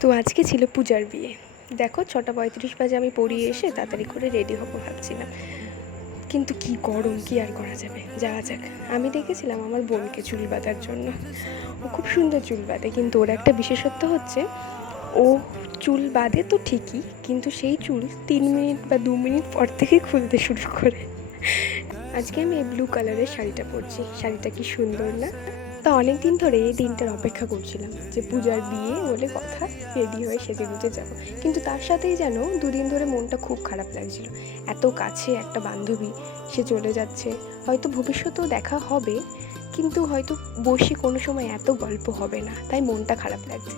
তো আজকে ছিল পূজার বিয়ে। দেখো, ছটা পঁয়ত্রিশ বাজে আমি পড়িয়ে এসে তাড়াতাড়ি করে রেডি হব ভাবছিলাম। কিন্তু কি গরম, কি আর করা যাবে? যাওয়া যাক। আমি দেখেছিলাম আমার বোনকে চুল বাঁধার জন্য। ও খুব সুন্দর চুল বাঁধে, কিন্তু ওর একটা বিশেষত্ব হচ্ছে, ও চুল বাঁধে তো ঠিকই, কিন্তু সেই চুল তিন মিনিট বা দু মিনিট পর থেকে খুলতে শুরু করে। আজকে আমি এই ব্লু কালারের শাড়িটা পরছি। শাড়িটা কি সুন্দর না? তা অনেক দিন ধরে এই দিনটার অপেক্ষা করছিলাম যে পূজার বিয়ে বলে কথা রেডি হয়ে সেদিন গুজে যাব। কিন্তু তার সাথেই যেন দুদিন ধরে মনটা খুব খারাপ লাগছিল। এত কাছে একটা বান্ধবী, সে চলে যাচ্ছে। হয়তো ভবিষ্যতেও দেখা হবে। কিন্তু হয়তো বসে কোনো সময় এত গল্প হবে না, তাই মনটা খারাপ লাগছে।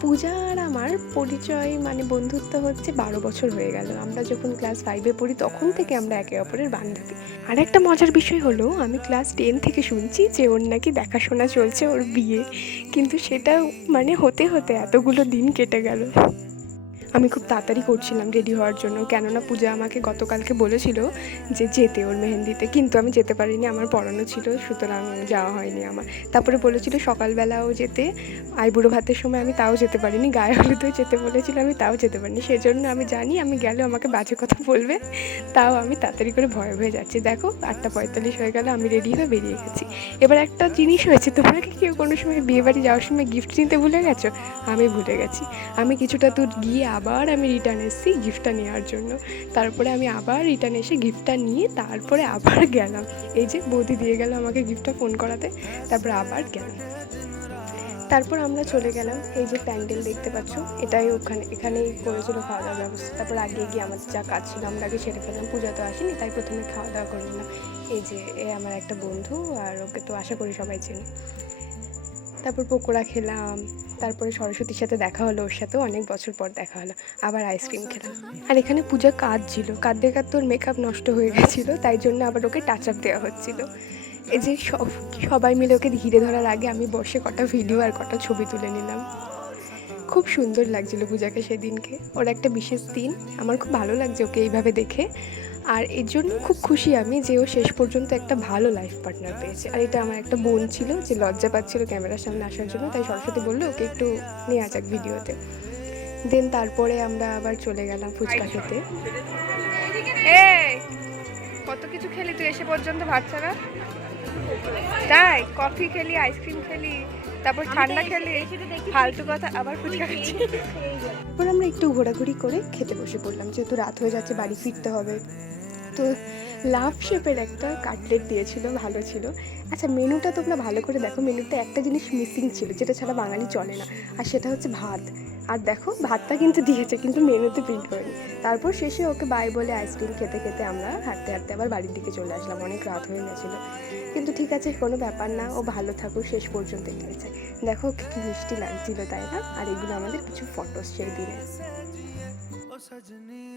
পূজা আর আমার পরিচয় মানে বন্ধুত্ব হচ্ছে বারো বছর হয়ে গেল। আমরা যখন ক্লাস ফাইভে পড়ি তখন থেকে আমরা একে অপরের বান্ধবী। আর একটা মজার বিষয় হলো, আমি ক্লাস টেন থেকে শুনছি যে ওর নাকি দেখাশোনা চলছে ওর বিয়ে। কিন্তু সেটা মানে হতে হতে এতগুলো দিন কেটে গেল। আমি খুব তাড়াতাড়ি করছিলাম রেডি হওয়ার জন্য। কেননা পূজা আমাকে গতকালকে বলেছিল যে যেতে ওর মেহেন্দিতে। কিন্তু আমি যেতে পারিনি, আমার পড়ানো ছিল, সুতরাং যাওয়া হয়নি আমার। তারপরে বলেছিল সকালবেলাও যেতে। আইবুড়ো ভাতের সময় আমি তাও যেতে পারিনি, গায়ে হলুদেও যেতে বলেছিল, আমি তাও যেতে পারিনি। সেজন্য আমি জানি আমি গেলেও আমাকে বাজে কথা বলবে, তাও আমি তাড়াতাড়ি করে ভয়ে ভয়ে যাচ্ছি। দেখো, আটটা পঁয়তাল্লিশ হয়ে গেল, আমি রেডি হয়ে বেরিয়ে গেছি। এবার একটা জিনিস হয়েছে তোমরা কি কেউ কোনো সময় বিয়েবাড়ি যাওয়ার সময় গিফট নিতে ভুলে গেছো? আমি ভুলে গেছি। আমি কিছুটা দূর গিয়ে আবার আমি রিটার্ন এসেছি গিফটটা নেওয়ার জন্য। তারপরে আমি আবার রিটার্ন এসে গিফটটা নিয়ে তারপরে আবার গেলাম। এই যে বৌদি দিয়ে গেল আমাকে গিফটটা ফোন করাতে, তারপরে আবার গেলাম। তারপর আমরা চলে গেলাম, এই যে প্যান্ডেল দেখতে পাচ্ছ, এটাই ওখানে, এখানেই করেছিল খাওয়া দাওয়ার ব্যবস্থা। তারপর আগে গিয়ে আমাদের যা কাজ ছিল, আমরা আগে সেরে ফেললাম, পূজা তো আসেনি, তাই প্রথমে খাওয়া দাওয়া করে নিলাম। এই যে, এ আমার একটা বন্ধু, আর ওকে তো আশা করি সবাই চেনে। তারপর পকোড়া খেলাম, তারপরে সরস্বতীর সাথে দেখা হলো, ওর সাথেও অনেক বছর পর দেখা হলো, আবার আইসক্রিম খেলাম। আর এখানে পূজা কাজ ছিল কাঁদতে কাঁদতে ওর মেকআপ নষ্ট হয়ে গেছিল, তাই জন্য আবার ওকে টাচ আপ দেওয়া হচ্ছিল। এই যে সব, সবাই মিলে ওকে ঘিরে ধরার আগে আমি বসে কটা ভিডিও আর কটা ছবি তুলে নিলাম। খুব সুন্দর লাগছিল পূজাকে সেদিনকে। ওর একটা বিশেষ দিন। আমার খুব ভালো লাগছে ওকে এইভাবে দেখে। আর এর জন্য খুব খুশি আমি যে ও শেষ পর্যন্ত একটা ভালো লাইফ পার্টনার পেয়েছে। আর এটা আমার একটা বোন ছিল যে লজ্জা পাচ্ছিল ক্যামেরার সামনে আসার জন্য, তাই সরস্বতী বলল, ওকে একটু নিয়ে যাক ভিডিওতে। দেন তারপরে আমরা আবার চলে গেলাম ফুচকা খেতে। কত কিছু খেলি তুই এসে পর্যন্ত ছাড়া? তাই কফি খেলি আইসক্রিম খেলি। তারপর ঠান্ডা খেলে ফালতু কথা আবার ফুচকা খাচ্ছি। তারপর আমরা একটু ঘোরাঘুরি করে খেতে বসে পড়লাম যেহেতু রাত হয়ে যাচ্ছে বাড়ি ফিরতে হবে। তো লাভ শেপের একটা কাটলেট দিয়েছিল, ভালো ছিল। আচ্ছা মেনুটা তোমরা ভালো করে দেখো। মেনুতে একটা জিনিস মিসিং ছিল, যেটা ছাড়া বাঙালি চলে না। আর সেটা হচ্ছে ভাত। আর দেখো, ভাতটা কিন্তু দিয়েছে, কিন্তু মেনুতে প্রিন্ট হয়নি তারপর শেষে ওকে বাই বলে আইসক্রিম খেতে খেতে আমরা হাঁটতে হাঁটতে আবার বাড়ির দিকে চলে আসলাম। অনেক রাত হয়ে গেছিল। কিন্তু ঠিক আছে, কোনো ব্যাপার না, ও ভালো থাকুক, শেষ পর্যন্ত গেছে দেখো কি মিষ্টি লাগছিল, তাই না? আর এগুলো আমাদের কিছু ফটোস সেই দিনে।